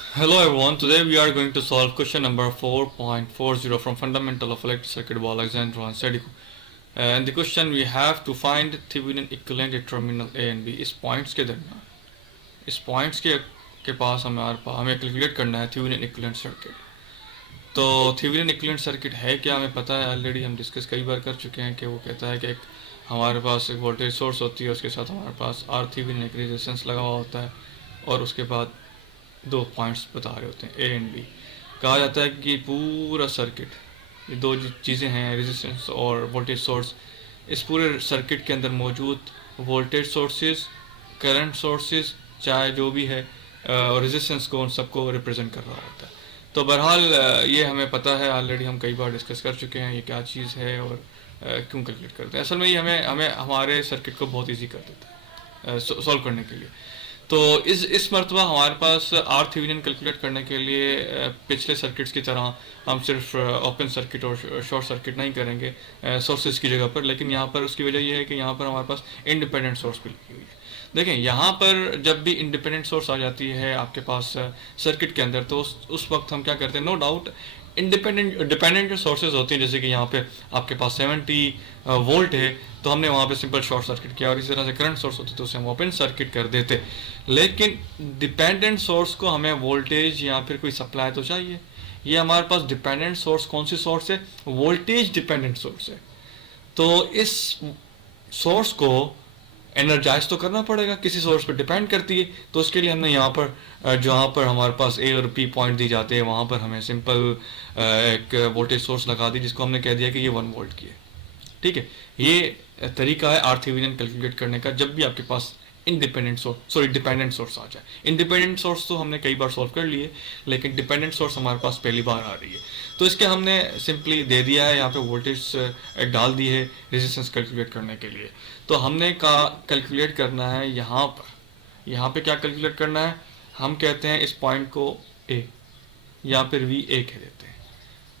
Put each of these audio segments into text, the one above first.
Hello everyone, today we are going to solve question number 4.40 from Fundamental of Electric Circuit by Alexandra and Sedico. And the question we have to find Thevenin equivalent at terminal A and B इस points के दरमियान इस points के पास हमें calculate करना है Thevenin equivalent circuit. तो Thevenin equivalent circuit है क्या हमें पता है, ऑलरेडी हम डिस्कस कई बार कर चुके हैं कि वो कहता है कि हमारे पास एक वोल्टेज सोर्स होती है, उसके साथ हमारे पास आर थेवेनिन एक रेजिस्टेंस लगा हुआ होता है और उसके बाद दो पॉइंट्स बता रहे होते हैं ए एंड बी। कहा जाता है कि पूरा सर्किट, ये दो चीज़ें हैं रेजिस्टेंस और वोल्टेज सोर्स, इस पूरे सर्किट के अंदर मौजूद वोल्टेज सोर्सेज, करंट सोर्सेज, चाहे जो भी है और रेजिस्टेंस को, उन सबको रिप्रेजेंट कर रहा होता है। तो बहरहाल ये हमें पता है, ऑलरेडी हम कई बार डिस्कस कर चुके हैं ये क्या चीज़ है और क्यों कैलकुलेट करते हैं। असल में ये हमें हमें हमारे सर्किट को बहुत ईजी कर देता है सॉल्व करने के लिए। तो इस मरतबा हमारे पास आर थेवेनिन कैलकुलेट करने के लिए पिछले सर्किट्स की तरह हम सिर्फ ओपन सर्किट और शॉर्ट सर्किट नहीं करेंगे सोर्सेज की जगह पर, लेकिन यहाँ पर उसकी वजह यह है कि यहाँ पर हमारे पास इंडिपेंडेंट सोर्स भी लगी हुई है। देखें, यहाँ पर जब भी इंडिपेंडेंट सोर्स आ जाती है आपके पास सर्किट के अंदर, तो उस वक्त हम क्या करते हैं, नो डाउट डिपेंडेंट सोर्सेज होती हैं। जैसे कि यहाँ पे आपके पास 70 वोल्ट है, तो हमने वहाँ पे सिंपल शॉर्ट सर्किट किया, और इसी तरह से करंट सोर्स होती तो उसे हम ओपन सर्किट कर देते। लेकिन डिपेंडेंट सोर्स को हमें वोल्टेज या फिर कोई सप्लाई तो चाहिए। ये हमारे पास डिपेंडेंट सोर्स कौन सी सोर्स है, वोल्टेज डिपेंडेंट सोर्स है। तो इस सोर्स को एनर्जाइज तो करना पड़ेगा, किसी सोर्स पर डिपेंड करती है। तो उसके लिए हमने यहाँ पर जहाँ पर हमारे पास ए और पी पॉइंट दी जाते हैं, वहाँ पर हमें सिंपल एक वोल्टेज सोर्स लगा दी, जिसको हमने कह दिया कि ये 1 वोल्ट की है। ठीक है, ये तरीका है आर थेवेनिन कैलकुलेट करने का जब भी आपके पास डिपेंडेंट सोर्स आ जाए। इंडिपेंडेंट सोर्स तो हमने कई बार सॉल्व कर लिए, लेकिन डिपेंडेंट सोर्स हमारे पास पहली बार आ रही है। तो इसके हमने सिंपली दे दिया है, यहाँ पे वोल्टेज डाल दी है रेजिस्टेंस कैलकुलेट करने के लिए। तो हमने कैलकुलेट करना है यहाँ पे क्या कैलकुलेट करना है, हम कहते हैं इस पॉइंट को ए या फिर वी ए कह देते हैं।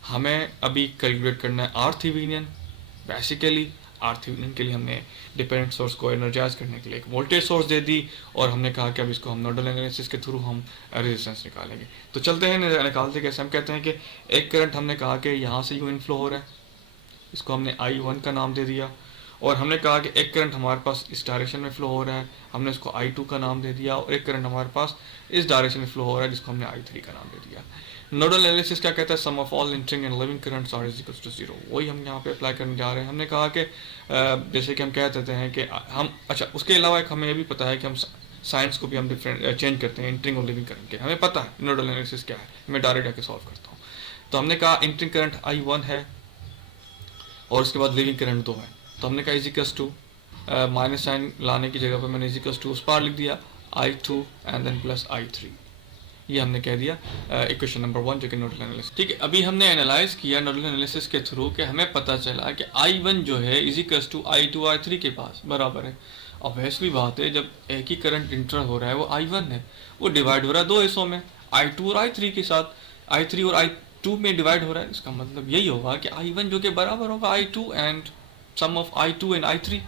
हमें अभी कैलकुलेट करना है R Thevenin. Basically R Thevenin के लिए हमने डिपेंडेंट सोर्स को एनर्जाइज करने के लिए एक वोल्टेज सोर्स दे दी, और हमने कहा कि अब इसको हम नोडल एनालिसिस के थ्रू हम रेजिस्टेंस निकालेंगे। तो चलते हैं, निकालते कैसे। हम कहते हैं कि एक करंट हमने कहा कि यहाँ से यूँ इनफ्लो हो रहा है, इसको हमने I1 का नाम दे दिया, और हमने कहा कि एक करंट हमारे पास इस डायरेक्शन में फ्लो हो रहा है, हमने इसको I2 का नाम दे दिया, और एक करंट हमारे पास इस डायरेक्शन में फ्लो हो रहा है, जिसको हमने I3 का नाम दे दिया। नोडल एनालिसिस क्या कहता है, sum of all entering and leaving currents are is equals to 0। वही हम यहाँ पे अप्लाई करने जा रहे हैं। हमने कहा कि जैसे कि हम कह देते हैं कि हम, अच्छा उसके अलावा एक हमें ये भी पता है कि हम साइंस को भी हम डिफरेंट चेंज करते हैं एंटरिंग और लिविंग करंट के। हमें पता है नोडल एनालिसिस क्या है, मैं डायरेक्ट जाके सॉल्व करता हूँ। तो हमने कहा एंटरिंग करंट I1 है और उसके बाद लिविंग करंट 2 है। तो हमने कहा इजिकल्स टू, माइनस साइन लाने की जगह पर मैंने इजिकल्स टू उस पार लिख दिया I2 and then plus I3। ये हमने कह दिया इक्वेशन नंबर 1 जो कि नोडल एनालिसिस। ठीक है, अभी हमने एनालाइज किया नोडल एनालिसिस के थ्रू कि हमें पता चला कि I1 जो है इजिकल्स टू I2 I3 के पास बराबर है। ऑब्वियसली बात है, जब एक ही करंट इंटर हो रहा है वो I1 है, वो डिवाइड हो रहा है दो हिस्सों में, I2 और I3 के साथ। I3 और I2 में डिवाइड हो रहा है, इसका मतलब यही होगा कि I1 जो कि बराबर होगा I2 and some of I2 and I3।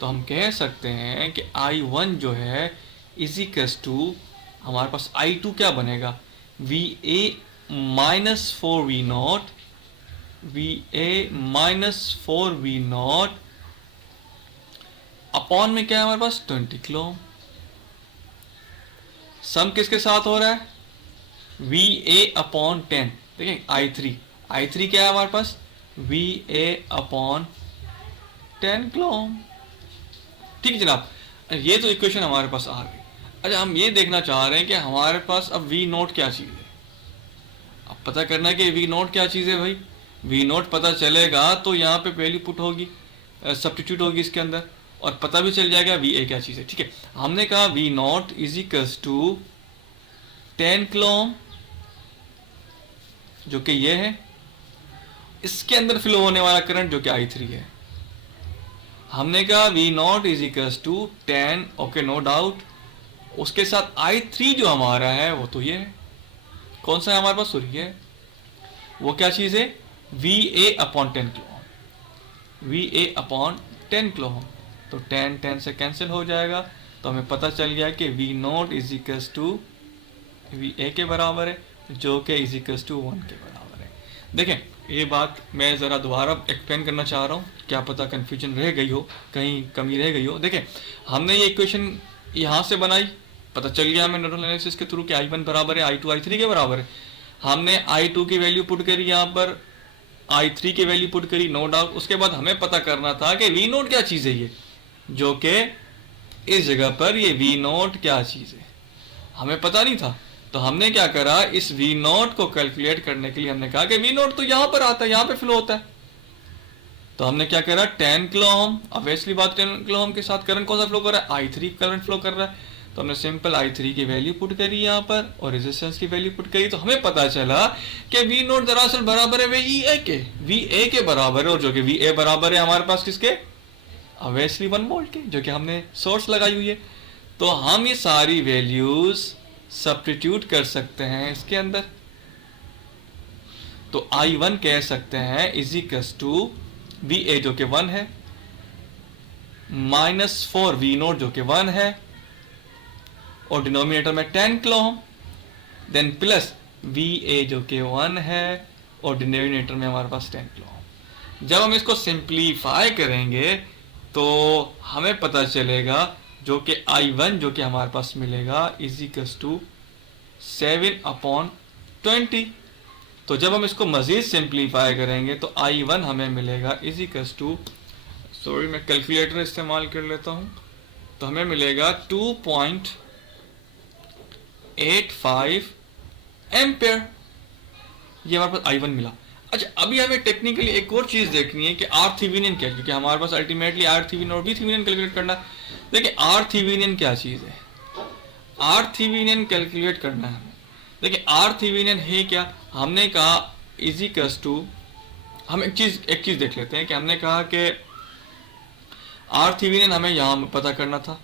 तो हम कह सकते हैं कि I1 जो है इजिकल्स टू, हमारे पास I2 क्या बनेगा, VA minus 4V0, VA minus 4V0 upon में क्या है हमारे पास 20 किलो ओम। सम किसके साथ हो रहा है, VA अपॉन 10। देखें I3 क्या है हमारे पास, VA अपॉन 10 किलो ओम। ठीक है जनाब, ये तो इक्वेशन हमारे पास आ गई। अच्छा, हम ये देखना चाह रहे हैं कि हमारे पास अब V0 क्या चीज़ है। अब पता करना है कि V0 क्या चीज़ है भाई। V0 पता चलेगा तो यहाँ पे वैल्यू पुट होगी, सब्स्टिट्यूट होगी इसके अंदर, और पता भी चल जाएगा VA क्या चीज़ है। ठीक है, हमने कहा V0 is equals to 10 kilo ohm, जो कि ये है, इसके अंदर फ्लो होने वाला करंट जो कि I3 है। हमने कहा V0 is equals to 10, okay no doubt. उसके साथ I3 जो हमारा है वो तो ये है, कौन सा है हमारे पास, सॉरी है, वो क्या चीज़ है, VA अपॉन 10 किलो ओम, VA अपॉन 10 किलो ओम। तो 10 10 से कैंसिल हो जाएगा, तो हमें पता चल गया कि V0 is equals to V A के बराबर है, जो कि इज इक्वल्स टू 1 के बराबर है। देखें, ये बात मैं ज़रा दोबारा एक्सप्लेन करना चाह रहा हूँ, क्या पता कन्फ्यूजन रह गई हो, कहीं कमी रह गई हो। देखें, हमने ये इक्वेशन यहाँ से बनाई, पता चल गया हमें नोडल एनालिसिस के थ्रू कि I1 बराबर है I2 I3 के बराबर है। हमने I2 की वैल्यू पुट करी, यहाँ पर I3 की वैल्यू पुट करी, नो डाउट। उसके बाद हमें पता करना था कि V नोट क्या चीज़ है, ये जो कि इस जगह पर ये V नोट क्या चीज़ है हमें पता नहीं था। तो हमने क्या करा, इस V नोट को कैलकुलेट करने के लिए हमने कहा कि V नोट तो यहाँ पर आता है, यहाँ पे फ्लो होता है। तो हमने क्या करा, 10 किलो ओम, ऑब्वियसली बात 10 किलो ओम के साथ करंट कौन सा फ्लो कर रहा है, I3 करंट फ्लो कर रहा है। तो हमने सिंपल I3 की वैल्यू पुट करी यहाँ पर और रेजिस्टेंस की वैल्यू पुट करी, तो हमें पता चला कि V नोट दरअसल बराबर है VA के, VA के बराबर है, और जो कि VA बराबर है हमारे पास किसके, ऑब्वियसली 1 वोल्ट के, जो कि हमने सोर्स लगाई हुई है। तो हम ये सारी वैल्यूज सब्स्टिट्यूट कर सकते हैं इसके अंदर। तो I1 कह सकते हैं इज इक्वल्स टू VA जो कि 1 है, -4 V नोट जो कि 1 है, और डिनोमिनेटर में 10 kilo ohm, then plus VA जो कि 1 है, और डिनोमिनेटर में हमारे पास 10 किलो ओम। जब हम इसको सिंप्लीफाई करेंगे तो हमें पता चलेगा जो कि I1 जो कि हमारे पास मिलेगा इज इक्वल्स टू 7/20। तो जब हम इसको मजीद सिंप्लीफाई करेंगे तो I1 हमें मिलेगा इज इक्वल्स टू, सॉरी मैं कैलकुलेटर इस्तेमाल कर लेता हूँ, तो हमें मिलेगा 2.85 एम्पेयर, ये हमारे पास I1 मिला। अच्छा, अभी हमें टेक्निकली एक और चीज़ देखनी है कि R थेवेनिन क्या है, क्योंकि हमारे पास अल्टीमेटली R थेवेनिन और V थेवेनिन कैलकुलेट करना है। देखिए R थेवेनिन क्या चीज़ है, R थेवेनिन कैलकुलेट करना है हमें। देखिए R थेवेनिन है क्या, हमने कहा इज इक्वल्स टू, हम एक चीज़ देख लेते हैं कि हमने कहा कि R थेवेनिन हमें यहाँ पता करना था,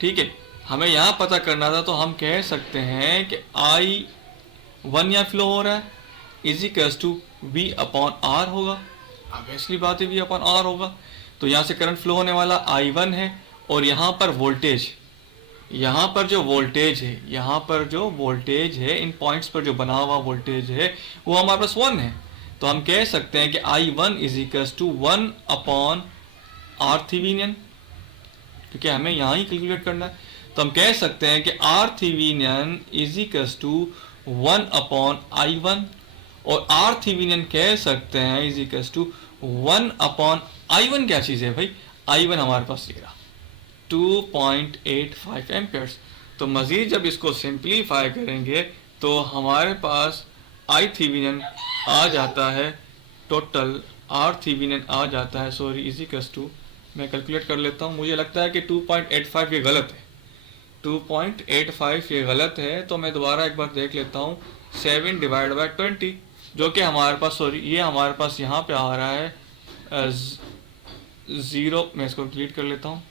ठीक है, हमें यहाँ पता करना था। तो हम कह सकते हैं कि I1 यहाँ फ्लो हो रहा है इज इक्वल्स टू V/R होगा, ऑब्वियसली बात है V/R होगा। तो यहाँ से करंट फ्लो होने वाला I1 है, और यहाँ पर वोल्टेज, यहाँ पर जो वोल्टेज है, यहाँ पर जो वोल्टेज है, इन पॉइंट्स पर जो बना हुआ वोल्टेज है वो हमारे पास 1 है। तो हम कह सकते हैं कि I1 is equals to 1/R Thevenin, क्योंकि हमें यहाँ ही कैलकुलेट करना है। तो हम कह सकते हैं कि R Thevenin is equals to 1/I1, और R थेवेनिन कह सकते हैं इज इक्वल्स टू 1/I1 क्या चीज़ है भाई, I1 हमारे पास ये रहा 2.85 एम्पेयर्स। तो मज़ीद जब इसको सिंप्लीफाई करेंगे तो हमारे पास I थेवेनिन आ जाता है, टोटल R थेवेनिन आ जाता है, सॉरी इज इक्वल्स टू, मैं कैलकुलेट कर लेता हूँ, मुझे लगता है कि 2.85 ये गलत है, 2.85 ये गलत है। तो मैं दोबारा एक बार देख लेता हूँ, 7/20 जो कि हमारे पास, सॉरी ये हमारे पास यहाँ पे आ रहा है 0, मैं इसको डिलीट कर लेता हूँ,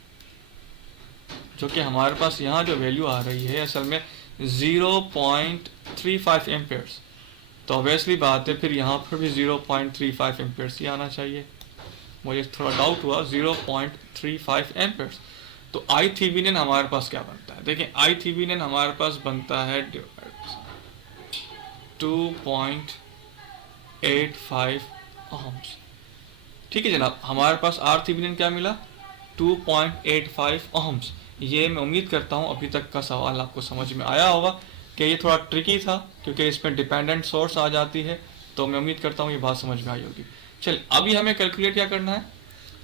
जो कि हमारे पास यहाँ जो वैल्यू आ रही है असल में 0.35 एम्पेयर्स। तो ऑब्वियसली बात है फिर यहाँ पर भी 0.35 एम्पेयर्स ही आना चाहिए, मुझे थोड़ा डाउट हुआ, 0.35 एम्पेयर्स। तो I थेवेनिन हमारे पास क्या बनता है, देखिए I थेवेनिन हमारे पास बनता है 2.85 ohms, ठीक है जनाब। हमारे पास R थेवेनिन क्या मिला, 2.85 ohms। ये मैं उम्मीद करता हूँ अभी तक का सवाल आपको समझ में आया होगा कि ये थोड़ा ट्रिकी था, क्योंकि इसमें डिपेंडेंट सोर्स आ जाती है। तो मैं उम्मीद करता हूँ ये बात समझ में आई होगी। चल अभी हमें कैलकुलेट क्या करना है,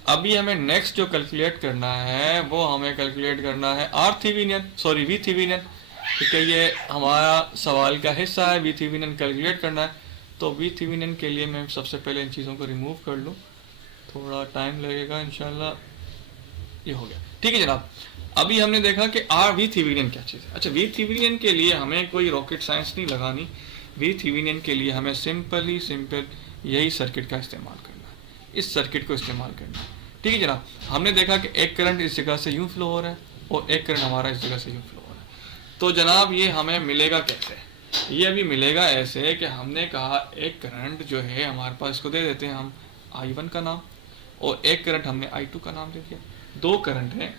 अभी हमें नेक्स्ट जो कैलकुलेट करना है वो हमें कैलकुलेट करना है R Thevenin, sorry V Thevenin, ठीक है, ये हमारा सवाल का हिस्सा है, V थेवेनिन कैलकुलेट करना है। तो V थेवेनिन के लिए मैं सबसे पहले इन चीज़ों को रिमूव कर लूँ, थोड़ा टाइम लगेगा, इंशाल्लाह ये हो गया, ठीक है जनाब। अभी हमने देखा कि V थेवेनिन क्या चीज़ है। अच्छा, V थेवेनिन के लिए हमें कोई रॉकेट साइंस नहीं लगानी, V थेवेनिन के लिए हमें सिंपल यही सर्किट का इस्तेमाल करना है, इस सर्किट को इस्तेमाल करना है, ठीक है जनाब। हमने देखा कि एक करंट इस जगह से यूँ फ्लो हो रहा है और एक करंट हमारा इस जगह से यूँ फ्लो हो रहा है। तो जनाब ये हमें मिलेगा कैसे, ये अभी मिलेगा ऐसे कि हमने कहा एक करंट जो है हमारे पास, इसको दे देते हैं हम I1 का नाम, और एक करंट हमने I2 का नाम दे दिया। दो करंट हैं,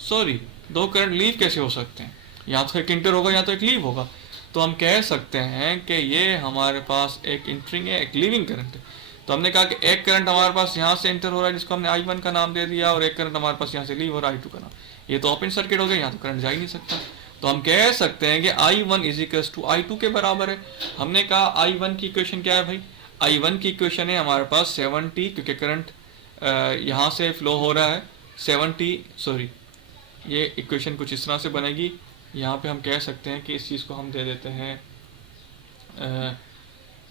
सॉरी दो करंट लीव कैसे हो सकते हैं, या तो एक इंटर होगा या तो एक लीव होगा। तो हम कह सकते हैं कि ये हमारे पास एक इंटरिंग है, एक लीविंग करंट है। तो हमने कहा कि एक करंट हमारे पास यहाँ से इंटर हो रहा है जिसको हमने I1 का नाम दे दिया, और एक करंट हमारे पास यहाँ से लीव हो रहा है I2 का नाम। ये तो ओपन सर्किट हो गया, यहाँ तो करंट जा ही नहीं सकता। तो हम कह सकते हैं कि I1 is equal to I2 के बराबर है। हमने कहा I1 की इक्वेशन क्या है भाई, I1 की इक्वेशन है हमारे पास 70, क्योंकि करंट यहाँ से फ्लो हो रहा है 70, ये इक्वेशन कुछ इस तरह से बनेगी। यहाँ पे हम कह सकते हैं कि इस चीज़ को हम दे देते हैं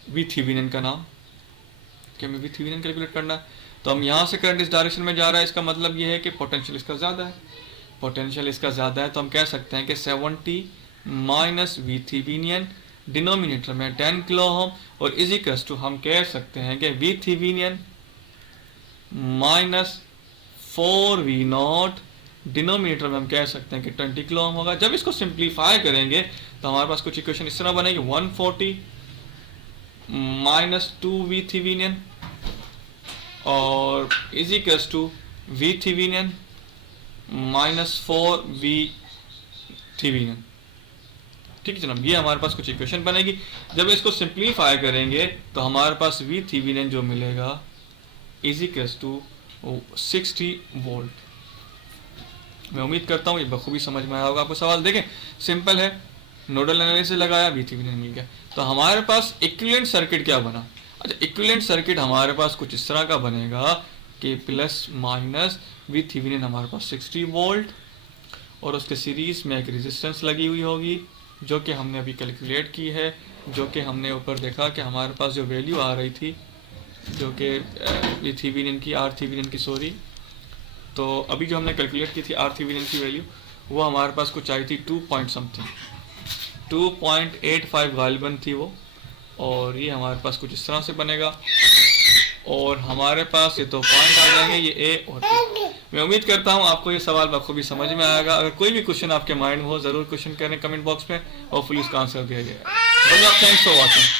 वी थेवेनिन का नाम, कि हमें वी थेवेनिन कैलकुलेट करना है। तो हम यहाँ से करंट इस डायरेक्शन में जा रहा है, इसका मतलब ये है कि पोटेंशियल इसका ज़्यादा है, पोटेंशियल इसका ज़्यादा है। तो हम कह सकते हैं कि 70 माइनस वी थेवेनिन, डिनोमिनेटर में 10 किलो ओम, और इज इक्वल्स टू हम कह सकते हैं कि we Thevenin minus 4v0, denominator में हम कह सकते हैं कि 20 किलो ओम होगा। जब इसको सिंप्लीफाई करेंगे तो हमारे पास कुछ इक्वेशन इस तरह बनेगी, 140 माइनस 2v थेवेनिन और is equals to V Thevenin minus 4v Thevenin. ठीक है जनाब, ये हमारे पास कुछ इक्वेशन बनेगी। जब इसको सिंप्लीफाई करेंगे तो हमारे पास वी थेवेनिन जो मिलेगा इज इक्वल्स टू 60 वोल्ट। मैं उम्मीद करता हूँ ये बखूबी समझ में आया होगा आपको। सवाल देखें, सिंपल है, नोडल एनालिसिस लगाया, वी थेवेनिन मिल गया। तो हमारे पास इक्विवेलेंट सर्किट क्या बना। अच्छा, इक्विवेलेंट सर्किट हमारे पास कुछ इस तरह का बनेगा कि प्लस माइनस वी थेवेनिन हमारे पास 60 वोल्ट, और उसके सीरीज में एक रेजिस्टेंस लगी हुई होगी जो कि हमने अभी कैलकुलेट की है, जो कि हमने ऊपर देखा कि हमारे पास जो वैल्यू आ रही थी, जो कि वी थेवेनिन की, आर थेवेनिन की सॉरी, तो अभी जो हमने कैलकुलेट की थी आर थेवेनिन की वैल्यू, वो हमारे पास कुछ आई थी 2 पॉइंट समथिंग, 2.85 गालिबन थी वो। और ये हमारे पास कुछ इस तरह से बनेगा, और हमारे पास ये तो पॉइंट आ जाएंगे, ये ए और बी। मैं उम्मीद करता हूँ आपको ये सवाल बखूबी समझ में आएगा। अगर कोई भी क्वेश्चन आपके माइंड में हो ज़रूर क्वेश्चन करें कमेंट बॉक्स में, होपफुली उसका आंसर दिया जाएगा। Thanks for watching.